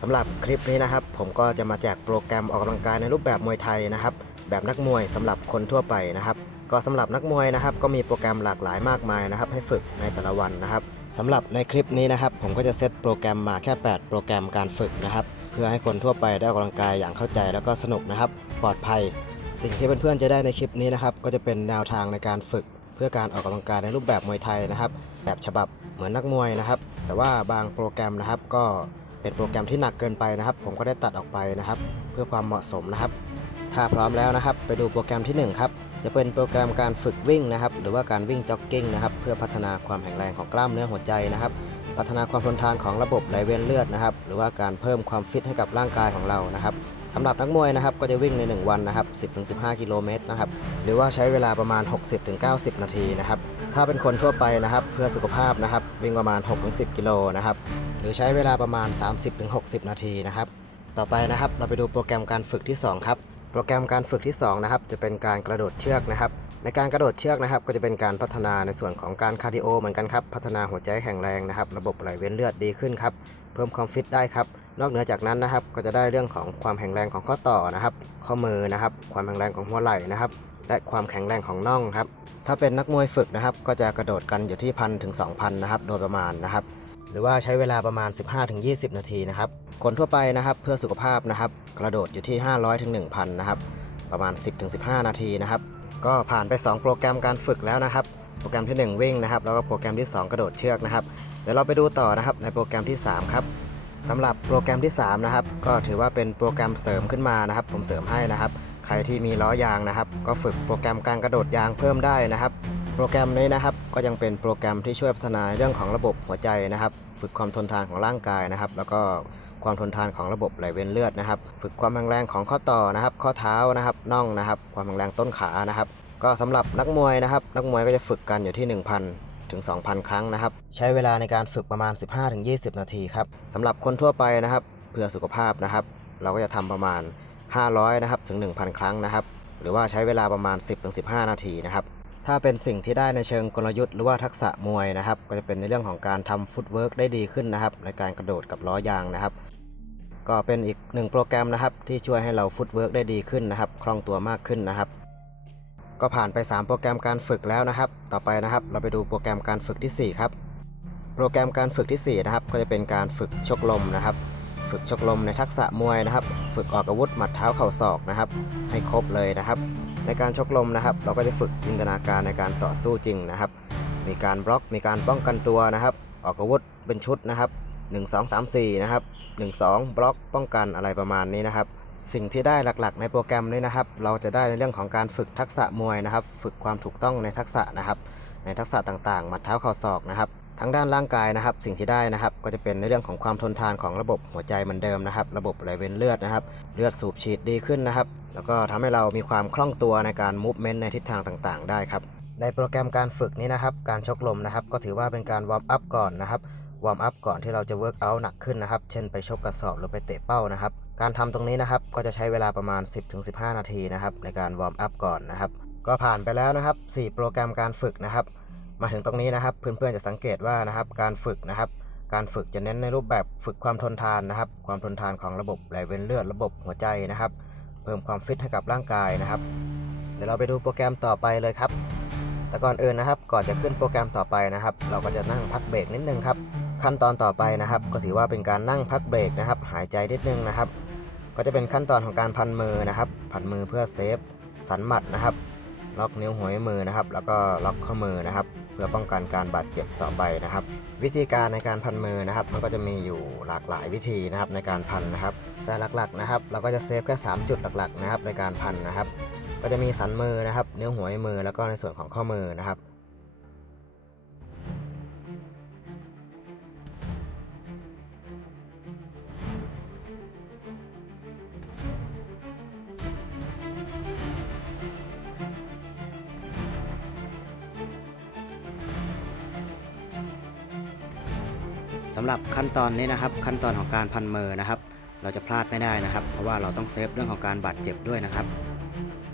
สำหรับคลิปนี้นะครับ ผมก็จะมาแจกโปรแกรมออกกำลังกายในรูปแบบมวยไทยนะครับ แบบนักมวยสำหรับคนทั่วไปนะครับ ก็สำหรับนักมวยนะครับ ก็มีโปรแกรมหลากหลายมากมายนะครับ ให้ฝึกในแต่ละวันนะครับสำหรับในคลิปนี้นะครับ ผมก็จะเซตโปรแกรมมาแค่ 8 โปรแกรมการฝึกนะครับ เพื่อให้คนทั่วไปได้ออกกำลังกายอย่างเข้าใจแล้วก็สนุกนะครับ ปลอดภัย สิ่งที่เพื่อนๆจะได้ในคลิปนี้นะครับ ก็จะเป็นแนวทางในการฝึก เพื่อการออกกำลังกายในรูปแบบมวยไทยนะครับ แบบฉบับเหมือนนักมวยนะครับ แต่ว่าบางโปรแกรมนะครับก็ เป็นโปรแกรมที่หนักเกินไปนะครับ ผมก็ได้ตัดออกไปนะครับ เพื่อความเหมาะสมนะครับ ถ้าพร้อมแล้วนะครับ ไปดูโปรแกรมที่หนึ่งครับ จะเป็นโปรแกรมการฝึกวิ่งนะครับ หรือว่าการวิ่งจ็อกกิ้งนะครับ เพื่อพัฒนาความแข็งแรงของกล้ามเนื้อหัวใจนะครับ พัฒนาความทนทานของระบบไหลเวียนเลือดนะครับ หรือว่าการเพิ่มความฟิตให้กับร่างกายของเรานะครับสำหรับนักมวยนะครับ ก็จะวิ่งใน 1 วันนะครับ 10-15 กิโลเมตรนะครับ หรือว่าใช้เวลาประมาณ 60-90 นาทีนะครับ ถ้าเป็นคนทั่วไปนะครับ เพื่อสุขภาพนะครับ วิ่งประมาณ 6-10 กิโลนะครับ หรือใช้เวลาประมาณ 30-60 นาทีนะครับ ต่อไปนะครับเราไปดูโปรแกรมการฝึกที่ 2 ครับโปรแกรมการฝึกที่2นะครับจะเป็นการกระโดดเชือกนะครับ ในการกระโดดเชือกนะครับ ก็จะเป็นการพัฒนาในส่วนของการคาร์ดิโอเหมือนกันครับพัฒนาหัวใจแข็งแรงนะครับ ระบบไหลเวียนเลือดดีขึ้นครับเพิ่มความฟิตได้ครับนอกเหนือจากนั้นนะครับ ก็จะได้เรื่องของความแข็งแรงของข้อต่อนะครับ ข้อมือนะครับ ความแข็งแรงของหัวไหล่นะครับ และความแข็งแรงของน่องครับ ถ้าเป็นนักมวยฝึกนะครับ ก็จะกระโดดกันอยู่ที่พันถึง2,000นะครับ โดยประมาณนะครับ หรือว่าใช้เวลาประมาณ 15-20 นาทีนะครับ คนทั่วไปนะครับเพื่อสุขภาพนะครับ กระโดดอยู่ที่ 500ถึง1,000นะครับ ประมาณ 10-15 นาทีนะครับ ก็ผ่านไป 2 โปรแกรมการฝึกแล้วนะครับ โปรแกรมที่ 1 วิ่งนะครับ แล้วก็โปรแกรมที่ 2 กระโดดเชือกนะครับ เดี๋ยวเราไปดูต่อนะครับในโปรแกรมที่ 3 ครับสำหรับโปรแกรมที่ 3 นะครับ ก็ถือว่าเป็นโปรแกรมเสริมขึ้นมานะครับ ผมเสริมให้นะครับ ใครที่มีล้อยางนะครับ ก็ฝึกโปรแกรมการกระโดดยางเพิ่มได้นะครับ โปรแกรมนี้นะครับก็ยังเป็นโปรแกรมที่ช่วยพัฒนาเรื่องของระบบหัวใจนะครับ ฝึกความทนทานของร่างกายนะครับ แล้วก็ความทนทานของระบบไหลเวียนเลือดนะครับ ฝึกความแข็งแรงของข้อต่อนะครับ ข้อเท้านะครับน่องนะครับ ความแข็งแรงต้นขานะครับ ก็สำหรับนักมวยนะครับ นักมวยก็จะฝึกกันอยู่ที่ 1,000ถึง 2,000 ครั้งนะครับ ใช้เวลาในการฝึกประมาณ 15-20 นาทีครับสำหรับคนทั่วไปนะครับ เพื่อสุขภาพนะครับ เราก็จะทำประมาณ 500นะครับถึง 1,000 ครั้งนะครับ หรือว่าใช้เวลาประมาณ 10-15 นาทีนะครับ ถ้าเป็นสิ่งที่ได้ในเชิงกลยุทธ์หรือว่าทักษะมวยนะครับ ก็จะเป็นในเรื่องของการทำฟุตเวิร์กได้ดีขึ้นนะครับ ในการกระโดดกับล้อยางนะครับ ก็เป็นอีกหนึ่งโปรแกรมนะครับ ที่ช่วยให้เราฟุตเวิร์กได้ดีขึ้นนะครับ คล่องตัวมากขึ้นนะครับ ก็ผ่านไป 3 โปรแกรมการฝึกแล้วนะครับ ต่อไปนะครับ เราไปดูโปรแกรมการฝึกทีสี่4 ครับ โปรแกรมการฝึกทีสี่ 4 นะครับ ก็จะเป็นการฝึกชกลมนะครับ ฝึกชกลมในทักษะมวยนะครับ ฝึกออกอาวุธหมัดเท้าเข่าศอกนะครับ ให้ครบเลยนะครับ ในการชกลมนะครับ เราก็จะฝึกจินตนาการในการต่อสู้จริงนะครับ มีการบล็อกมีการป้องกันตัวนะครับ ออกอาวุธเป็นชุดนะครับ 1 2 3 4 นะครับ 1 2 บล็อกป้องกันอะไรประมาณนี้นะครับสิ่งที่ได้หลักๆ ในโปรแกรมนี้นะครับ เราจะได้ในเรื่องของการฝึกทักษะมวยนะครับ ฝึกความถูกต้องในทักษะนะครับ ในทักษะต่างๆ หมัดเท้าเข่าศอกนะครับ ทั้งด้านร่างกายนะครับ สิ่งที่ได้นะครับ ก็จะเป็นในเรื่องของความทนทานของระบบหัวใจเหมือนเดิมนะครับ ระบบไหลเวียนเลือดนะครับ เลือดสูบฉีดดีขึ้นนะครับ แล้วก็ทำให้เรามีความคล่องตัวในการมูฟเมนต์ในทิศทางต่างๆ ได้ครับ ในโปรแกรมการฝึกนี้นะครับ การชกลมนะครับ ก็ถือว่าเป็นการวอร์มอัพก่อนนะครับ วอร์มอัพก่อนที่เราจะเวิร์กอัลหนักขึ้นนะครับ เช่นไปชกกระสอบหรือไปเตะเป้านะครับ การทำตรงนี้นะครับ ก็จะใช้เวลาประมาณ 10-15 นาทีนะครับ ในการวอร์มอัพก่อนนะครับ ก็ผ่านไปแล้วนะครับ 4 โปรแกรมการฝึกนะครับ มาถึงตรงนี้นะครับ เพื่อนๆจะสังเกตว่านะครับ การฝึกนะครับ การฝึกจะเน้นในรูปแบบฝึกความทนทานนะครับ ความทนทานของระบบไหลเวียนเลือดระบบหัวใจนะครับ เพิ่มความฟิตให้กับร่างกายนะครับ เดี๋ยวเราไปดูโปรแกรมต่อไปเลยครับ แต่ก่อนอื่นนะครับ ก่อนจะขึ้นโปรแกรมต่อไปนะครับ เราก็จะนั่งพักเบรกนิดนึงครับ ขั้นตอนต่อไปนะครับ ก็ถือว่าเป็นการนั่งพักเบรกนะครับ หายใจนิดนึงนะครับ ก็จะเป็นขั้นตอนของการพันมือนะครับ พันมือเพื่อเซฟสันหมัดนะครับ ล็อกนิ้วหัวมือนะครับ แล้วก็ล็อกข้อมือนะครับ เพื่อป้องกันการบาดเจ็บต่อไปนะครับ วิธีการในการพันมือนะครับ มันก็จะมีอยู่หลากหลายวิธีนะครับในการพันนะครับ แต่หลักๆนะครับ เราก็จะเซฟแค่ 3 จุดหลักๆนะครับในการพันนะครับ ก็จะมีสันมือนะครับ นิ้วหัวมือแล้วก็ในส่วนของข้อมือนะครับ สำหรับขั้นตอนนี้นะครับ ขั้นตอนของการพันมือนะครับ เราจะพลาดไม่ได้นะครับ เพราะว่าเราต้องเซฟเรื่องของการบาดเจ็บด้วยนะครับ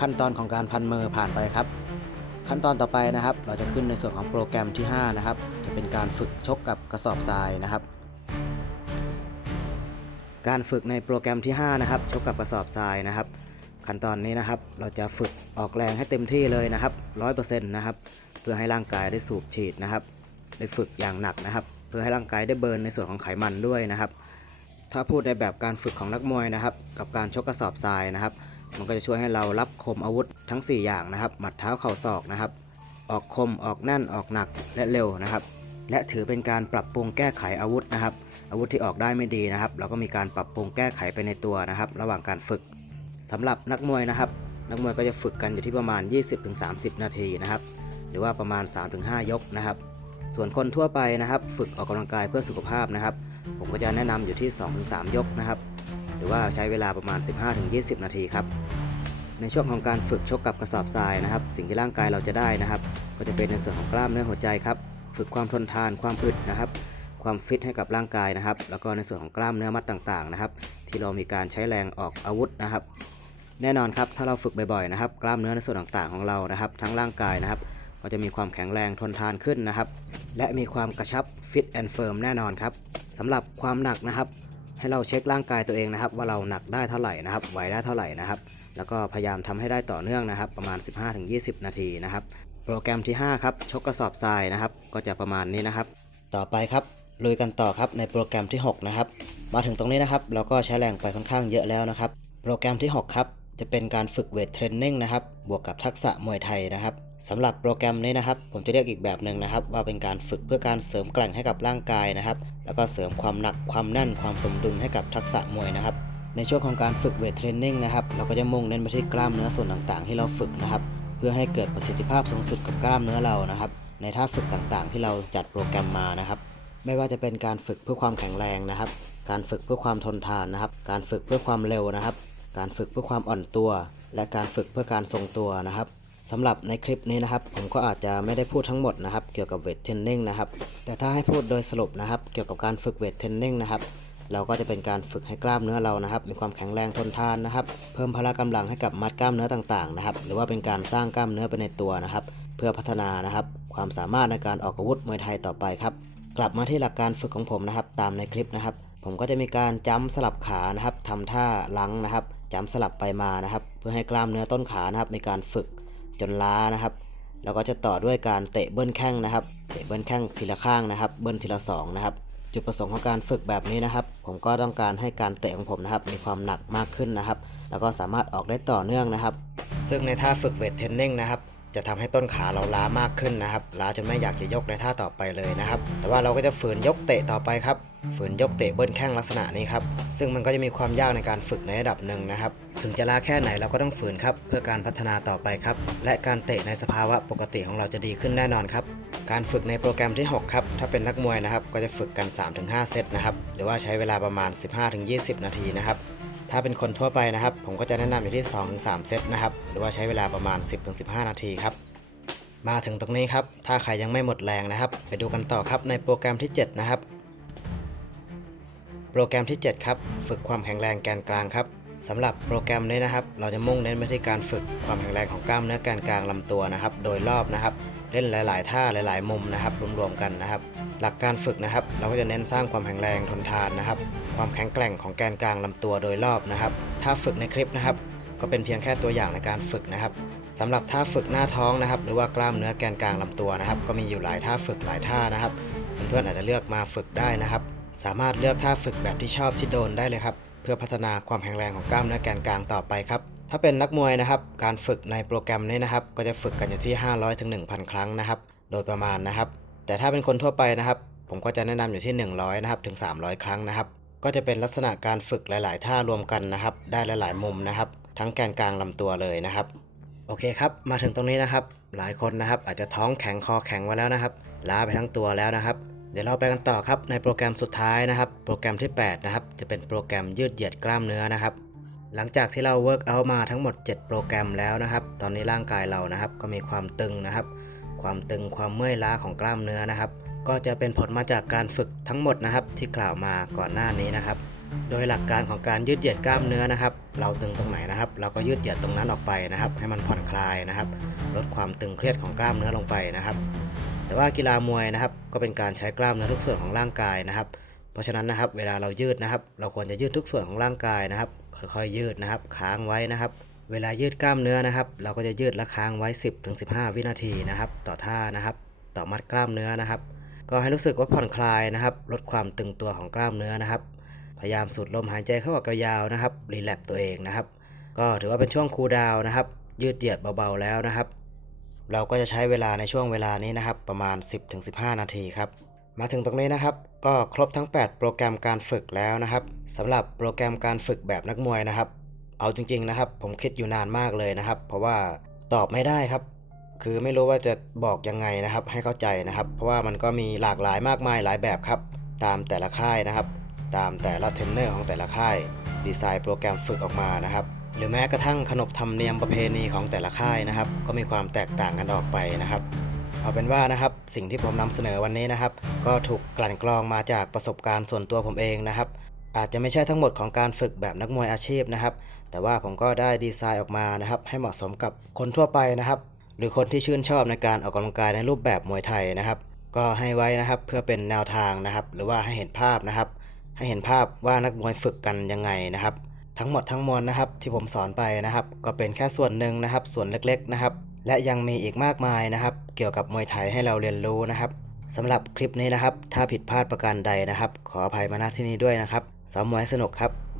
ขั้นตอนของการพันมือผ่านไปครับ ขั้นตอนต่อไปนะครับ เราจะขึ้นในส่วนของโปรแกรมที่ 5 นะครับ จะเป็นการฝึกชกกับกระสอบทรายนะครับ การฝึกในโปรแกรมที่ 5 นะครับ ชกกับกระสอบทรายนะครับ ขั้นตอนนี้นะครับ เราจะฝึกออกแรงให้เต็มที่เลยนะครับ100%นะครับ เพื่อให้ร่างกายได้สูบฉีดนะครับ ได้ฝึกอย่างหนักนะครับ พื่อให้ร่างกายได้เบิร์นในส่วนของไขมันด้วยนะครับ ถ้าพูดในแบบการฝึกของนักมวยนะครับ กับการชกกระสอบทรายนะครับ มันก็จะช่วยให้เรารับคมอาวุธทั้ง 4 อย่างนะครับ หมัดเท้าเข่าศอกนะครับ ออกคมออกแน่นออกหนักและเร็วนะครับ และถือเป็นการปรับปรุงแก้ไขอาวุธนะครับ อาวุธที่ออกได้ไม่ดีนะครับ เราก็มีการปรับปรุงแก้ไขไปในตัวนะครับ ระหว่างการฝึกสำหรับนักมวยนะครับ นักมวยก็จะฝึกกันอยู่ที่ประมาณ 20-30 นาทีนะครับ หรือว่าประมาณ 3-5 ยกนะครับ ส่วนคนทั่วไปนะครับ ฝึกออกกำลังกายเพื่อสุขภาพนะครับ ผมก็จะแนะนำอยู่ที่ 2-3 ยกนะครับ หรือว่าใช้เวลาประมาณ 15-20 นาทีครับ ในช่วงของการฝึกชกกับกระสอบทรายนะครับ สิ่งที่ร่างกายเราจะได้นะครับ ก็จะเป็นในส่วนของกล้ามเนื้อหัวใจครับ ฝึกความทนทานความอึดนะครับ ความฟิตให้กับร่างกายนะครับ แล้วก็ในส่วนของกล้ามเนื้อมัดต่างๆนะครับ ที่เรามีการใช้แรงออกอาวุธนะครับ แน่นอนครับ ถ้าเราฝึกบ่อยๆนะครับ กล้ามเนื้อในส่วนต่างๆของเรานะครับ ทั้งร่างกายนะครับก็จะมีความแข็งแรงทนทานขึ้นนะครับ และมีความกระชับฟิตแอนด์เฟิร์มแน่นอนครับสำหรับความหนักนะครับ ให้เราเช็คร่างกายตัวเองนะครับ ว่าเราหนักได้เท่าไหร่นะครับไหวได้เท่าไหร่นะครับ แล้วก็พยายามทำให้ได้ต่อเนื่องนะครับ ประมาณ 15-20 นาทีนะครับ โปรแกรมที่ 5 ครับชกกระสอบทรายนะครับ ก็จะประมาณนี้นะครับ ต่อไปครับลุยกันต่อครับในโปรแกรมที่ 6 นะครับ มาถึงตรงนี้นะครับ เราก็ใช้แรงไปค่อนข้างเยอะแล้วนะครับ โปรแกรมที่ 6 ครับ จะเป็นการฝึกเวทเทรนนิ่งนะครับ บวกกับทักษะมวยไทยนะครับสำหรับโปรแกรมนี้นะครับ ผมจะเรียกอีกแบบหนึ่งนะครับ ว่าเป็นการฝึกเพื่อการเสริมแกร่งให้กับร่างกายนะครับ แล้วก็เสริมความหนักความแน่นความสมดุลให้กับทักษะมวยนะครับ ในช่วงของการฝึกเวทเทรนนิ่งนะครับเราก็จะมุ่งเน้นไปที่กล้ามเนื้อส่วนต่างๆ ที่เราฝึกนะครับ เพื่อให้เกิดประสิทธิภาพสูงสุดกับกล้ามเนื้อเรานะครับ ในท่าฝึกต่างๆ ที่เราจัดโปรแกรมมานะครับ ไม่ว่าจะเป็นการฝึกเพื่อความแข็งแรงนะครับ การฝึกเพื่อความทนทานนะครับ การฝึกเพื่อความเร็วนะครับ การฝึกเพื่อความอ่อนตัว และการฝึกเพื่อการทรงตัวนะครับสำหรับในคลิปนี้นะครับ ผมก็อาจจะไม่ได้พูดทั้งหมดนะครับ เกี่ยวกับเวทเทรนนิ่งนะครับ แต่ถ้าให้พูดโดยสรุปนะครับ เกี่ยวกับการฝึกเวทเทรนนิ่งนะครับเราก็จะเป็นการฝึกให้กล้ามเนื้อเรานะครับ มีความแข็งแรงทนทานนะครับ เพิ่มพละกำลังให้กับมัดกล้ามเนื้อต่างๆนะครับ หรือว่าเป็นการสร้างกล้ามเนื้อไปในตัวนะครับ เพื่อพัฒนานะครับ ความสามารถในการออกอาวุธมวยไทยต่อไปครับ กลับมาที่หลักการฝึกของผมนะครับ ตามในคลิปนะครับ ผมก็จะมีการจ้ำสลับขานะครับทำท่าลังนะครับ จำสลับไปมานะครับ เพื่อให้กล้ามเนื้อต้นขานะครับในการฝึกจนล้านะครับ แล้วก็จะต่อด้วยการเตะเบิ้ลแข้งนะครับเตะเบิ้ลแข้งทีละข้างนะครับ เบิ้ลทีละสองนะครับจุดประสงค์ของการฝึกแบบนี้นะครับ ผมก็ต้องการให้การเตะของผมนะครับ มีความหนักมากขึ้นนะครับ แล้วก็สามารถออกได้ต่อเนื่องนะครับ ซึ่งในท่าฝึกเวทเทรนนิ่งนะครับ จะทำให้ต้นขาเราล้ามากขึ้นนะครับล้าจนไม่อยากจะยกในท่าต่อไปเลยนะครับ แต่ว่าเราก็จะฝืนยกเตะต่อไปครับ ฝืนยกเตะเบิ้ลแข้งลักษณะนี้ครับ ซึ่งมันก็จะมีความยากในการฝึกในระดับหนึ่งนะครับ ถึงจะล้าแค่ไหนเราก็ต้องฝืนครับ เพื่อการพัฒนาต่อไปครับ และการเตะในสภาวะปกติของเราจะดีขึ้นแน่นอนครับการฝึกในโปรแกรมที่ 6 ครับ ถ้าเป็นนักมวยนะครับ ก็จะฝึกกัน 3-5 เซตนะครับ หรือว่าใช้เวลาประมาณ 15-20 นาทีนะครับ ถ้าเป็นคนทั่วไปนะครับ ผมก็จะแนะนำอยู่ที่ 2-3 เซตนะครับ หรือว่าใช้เวลาประมาณ 10-15 นาทีครับ มาถึงตรงนี้ครับ ถ้าใครยังไม่หมดแรงนะครับ ไปดูกันต่อครับในโปรแกรมที่ 7 นะครับ โปรแกรมที่ 7 ครับ ฝึกความแข็งแรงแกนกลางครับสำหรับโปรแกรมนี้นะครับ เราจะมุ่งเน้นไปที่การฝึกความแข็งแรงของกล้ามเนื้อแกนกลางลำตัวนะครับ โดยรอบนะครับ เล่นหลาย ๆ ท่าหลาย ๆ มุมนะครับรวมๆกันนะครับ หลักการฝึกนะครับ เราก็จะเน้นสร้างความแข็งแรงทนทานนะครับ ความแข็งแกร่งของแกนกลางลำตัวโดยรอบนะครับถ้าฝึกในคลิปนะครับ ก็เป็นเพียงแค่ตัวอย่างในการฝึกนะครับสำหรับท่าฝึกหน้าท้องนะครับ หรือว่ากล้ามเนื้อแกนกลางลำตัวนะครับ ก็มีอยู่หลายท่าฝึกหลายท่านะครับเพื่อนๆอาจจะเลือกมาฝึกได้นะครับ สามารถเลือกท่าฝึกแบบที่ชอบที่โดนได้เลยครับ เพื่อพัฒนาความแข็งแรงของกล้ามเนื้อแกนกลางต่อไปครับ ถ้าเป็นนักมวยนะครับ การฝึกในโปรแกรมนี้นะครับ ก็จะฝึกกันอยู่ที่ 500ถึง1,000 ครั้งนะครับ โดยประมาณนะครับ แต่ถ้าเป็นคนทั่วไปนะครับ ผมก็จะแนะนำอยู่ที่ 100นะครับถึง 300 ครั้งนะครับ ก็จะเป็นลักษณะการฝึกหลาย ๆ ท่ารวมกันนะครับ ได้หลาย ๆ มุมนะครับ ทั้งแกนกลางลำตัวเลยนะครับ โอเคครับ มาถึงตรงนี้นะครับ หลายคนนะครับ อาจจะท้องแข็งคอแข็งไว้แล้วนะครับ ล้าไปทั้งตัวแล้วนะครับ เดี๋ยวเราไปกันต่อครับในโปรแกรมสุดท้ายนะครับ โปรแกรมที่ 8 นะครับ จะเป็นโปรแกรมยืดเหยียดกล้ามเนื้อนะครับ หลังจากที่เราเวิร์กเอามาทั้งหมด 7 โปรแกรมแล้วนะครับ ตอนนี้ร่างกายเรานะครับ ก็มีความตึงนะครับ ความตึงความเมื่อยล้าของกล้ามเนื้อนะครับ ก็จะเป็นผลมาจากการฝึกทั้งหมดนะครับ ที่กล่าวมาก่อนหน้านี้นะครับ โดยหลักการของการยืดเหยียดกล้ามเนื้อนะครับ เราตึงตรงไหนนะครับ เราก็ยืดเหยียดตรงนั้นออกไปนะครับ ให้มันผ่อนคลายนะครับ ลดความตึงเครียดของกล้ามเนื้อลงไปนะครับ แต่ว่ากีฬามวยนะครับ ก็เป็นการใช้กล้ามเนื้อทุกส่วนของร่างกายนะครับ เพราะฉะนั้นนะครับ เวลาเรายืดนะครับ เราควรจะยืดทุกส่วนของร่างกายนะครับ ค่อยๆยืดนะครับ ค้างไว้นะครับ เวลายืดกล้ามเนื้อนะครับ เราก็จะยืดและค้างไว้ 10-15 วินาทีนะครับ ต่อท่านะครับ ต่อมัดกล้ามเนื้อนะครับ ก็ให้รู้สึกว่าผ่อนคลายนะครับ ลดความตึงตัวของกล้ามเนื้อนะครับ พยายามสูดลมหายใจเข้าออกยาวๆนะครับรีแลกตัวเองนะครับ ก็ถือว่าเป็นช่วงคูลดาวน์นะครับ ยืดเหยียดเบาๆแล้วนะครับ เราก็จะใช้เวลาในช่วงเวลานี้นะครับ ประมาณ 10-15 นาทีครับ มาถึงตรงนี้นะครับก็ครบทั้ง 8 โปรแกรมการฝึกแล้วนะครับสำหรับโปรแกรมการฝึกแบบนักมวยนะครับ เอาจริง ๆนะครับ ผมคิดอยู่นานมากเลยนะครับ เพราะว่าตอบไม่ได้ครับ คือไม่รู้ว่าจะบอกยังไงนะครับ ให้เข้าใจนะครับ เพราะว่ามันก็มีหลากหลายมากมายหลายแบบครับ ตามแต่ละค่ายนะครับ ตามแต่ละเทรนเนอร์ของแต่ละค่าย ดีไซน์โปรแกรมฝึกออกมานะครับหรือแม้กระทั่งขนบธรรมเนียมประเพณีของแต่ละค่ายนะครับ ก็มีความแตกต่างกันออกไปนะครับ เอาเป็นว่านะครับสิ่งที่ผมนำเสนอวันนี้นะครับ ก็ถูกกลั่นกรองมาจากประสบการณ์ส่วนตัวผมเองนะครับ อาจจะไม่ใช่ทั้งหมดของการฝึกแบบนักมวยอาชีพนะครับ แต่ว่าผมก็ได้ดีไซน์ออกมานะครับ ให้เหมาะสมกับคนทั่วไปนะครับ หรือคนที่ชื่นชอบในการออกกำลังกายในรูปแบบมวยไทยนะครับ ก็ให้ไว้นะครับเพื่อเป็นแนวทางนะครับ หรือว่าให้เห็นภาพนะครับ ให้เห็นภาพว่านักมวยฝึกกันยังไงนะครับ ทั้งหมดทั้งมวลนะครับ ที่ผมสอนไปนะครับ ก็เป็นแค่ส่วนหนึ่งนะครับ ส่วนเล็กๆนะครับ และยังมีอีกมากมายนะครับ เกี่ยวกับมวยไทยให้เราเรียนรู้นะครับสำหรับคลิปนี้นะครับ ถ้าผิดพลาดประการใดนะครับ ขออภัยมาณที่นี้ด้วยนะครับสอนมวยให้สนุกครับ